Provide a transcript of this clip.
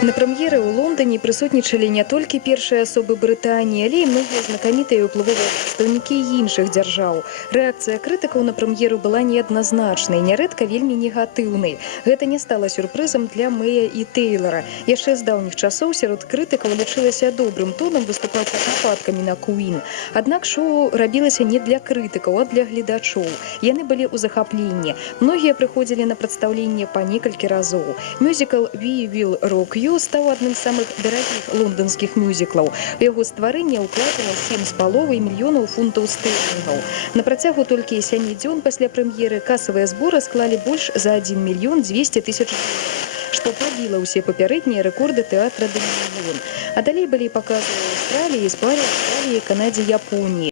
На прэм'еры ў Лондоне прысутнічалі не толькі першыя асобы Брытаніі, але і многія знакамітыя ўплывовыя прадстаўнікі іншых дзяржаў. Рэакцыя крытыкаў на прэм'еру была неадназначнай, нярэдка вельмі негатыўнай. Гэта не стала сюрпрызам для Мэя і Тэйлара. Яшчэ з даўніх часоў сярод крытыкаў лічылася добрым тонам выступаць з нападкамі на Queen. Аднак шоу рабілася не для крытыкаў, а для гледачоў. Яны былі ў захапленні. Многія прыходзілі на прадстаўленне па некалькі разоў. Мюзікл «We Will Rock You» стаў адным з самых дарагіх лонданскіх мюзіклаў. У яго стварэнне ўкладала 7,5 мільёнаў фунтаў стэрлінгаў. На працягу толькі 7 дзён пасля прэм'еры касавыя зборы склалі больш за 1 мільён 200 тысяч долараў, што прабіла ўсе папярэднія рэкорды тэатра да мільён. А далей былі паказы ў Аўстраліі, Іспаніі, Канадзе, Японіі.